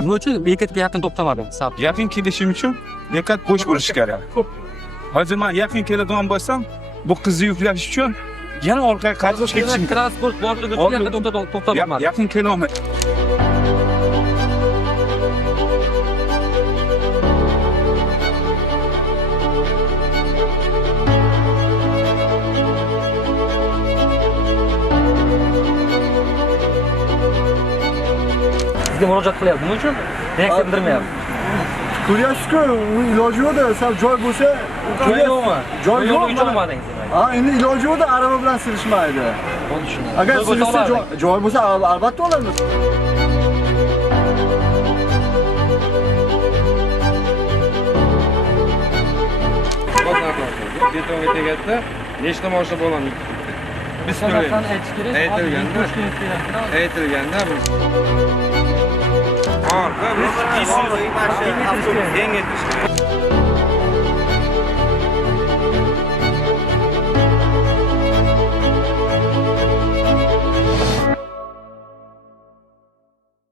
Nima uchun bekatga yaqin to'xtamadim? Yaqin kelishim uchun bekat bo'sh bo'lishi kerak. Hozir men yaqin keladigan bo'lsam, bu qizni yuklash uchun yana orqaga qaytib ketishim kerak. Transport borligi uchun yaqin to'xtamadim. Yaqin kelolmayman. Sizga murojaat qilyapti. Nima uchun? Reaksiya bildirmayapti. Ko'ryapsiz-ku, iloji yo'q-da, sal joy bo'lsa, joy yo'q. Ha, endi iloji yo'q-da, araba bilan silishmaydi. Agar silishsa joy bo'lsa, albatta olamiz. Betonga tegadi, nechta mashina bo'ladi? Biz aytilganda biz yengetish kerak.